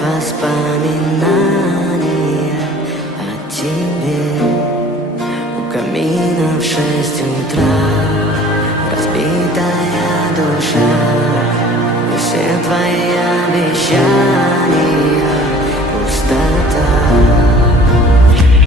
воспоминания о тебе. У камина в 6 утра разбитая душа, и все твои обещания